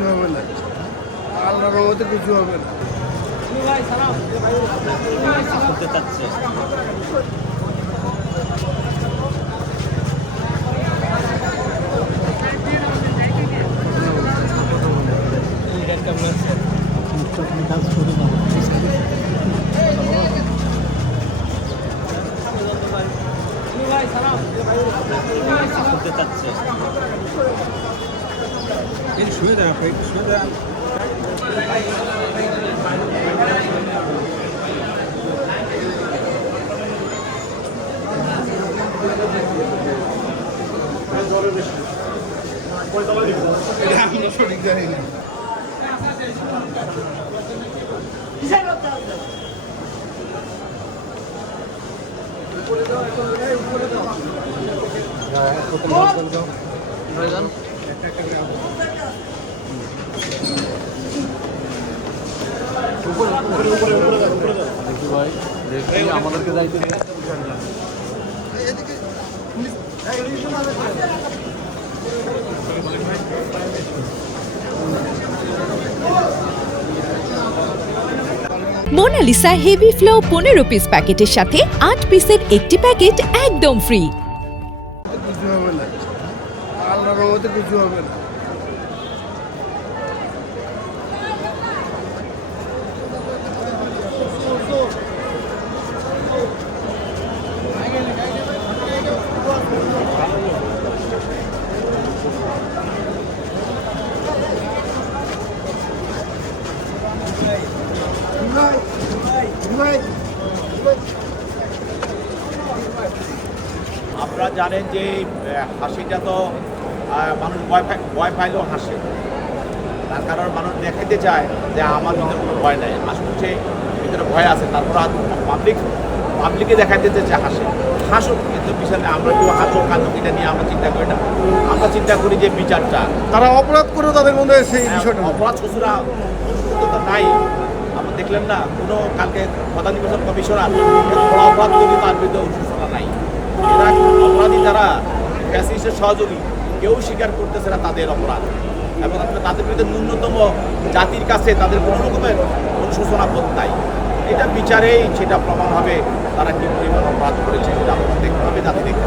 কিছু হবে না, আল্লাহর রহমতে কিছু হবে না। করতে চাচ্ছে করতে চাচ্ছে শুনে দেন, শুনে দেন। আমরা সঠিক জানি না। আমাদেরকে যাইতে মোনালিসা হেভি ফ্লো 15 পিস প্যাকেটের সাথে 8 পিসের একটি প্যাকেট একদম ফ্রি। কিছু হবে না, আল্লাহর রহমতে কিছু হবে না। আপনারা জানেন যে হাসিটা তো মানুষ ভয় পাইলেও হাসে, তার কারণ মানুষ দেখাইতে চায় যে আমার ভিতরে কোনো ভয় নাই, আসলে ভিতরে ভয় আছে, তারপর পাবলিকে দেখাইতে চায় হাসুক, কিন্তু বিষয়ে আমরা কেউ হাসুক কাঁদুক এটা নিয়ে আমরা চিন্তা করি না। আমরা চিন্তা করি যে বিচারটা, তারা অপরাধ করে তাদের মধ্যে সেই বিষয়টা অপরাধ খুচরা নাই। আমরা দেখলেন না কোনো কালকে প্রধান নির্বাচন কমিশনার অপরাধ করে তার বিরুদ্ধে অনুশোচনা নাই। এরা অপরাধী যারা ফ্যাসিস্টের সহযোগী কেউ স্বীকার করতেছে না তাদের অপরাধ, এবং তাদের বিরুদ্ধে ন্যূনতম জাতির কাছে তাদের কোনো রকমের অনুশোচনা বোধ নাই। এটা বিচারেই সেটা প্রমাণ হবে তারা কি পরিমাণ অপরাধ করেছে, সেটা আমাদের দেখতে হবে, জাতি দেখতে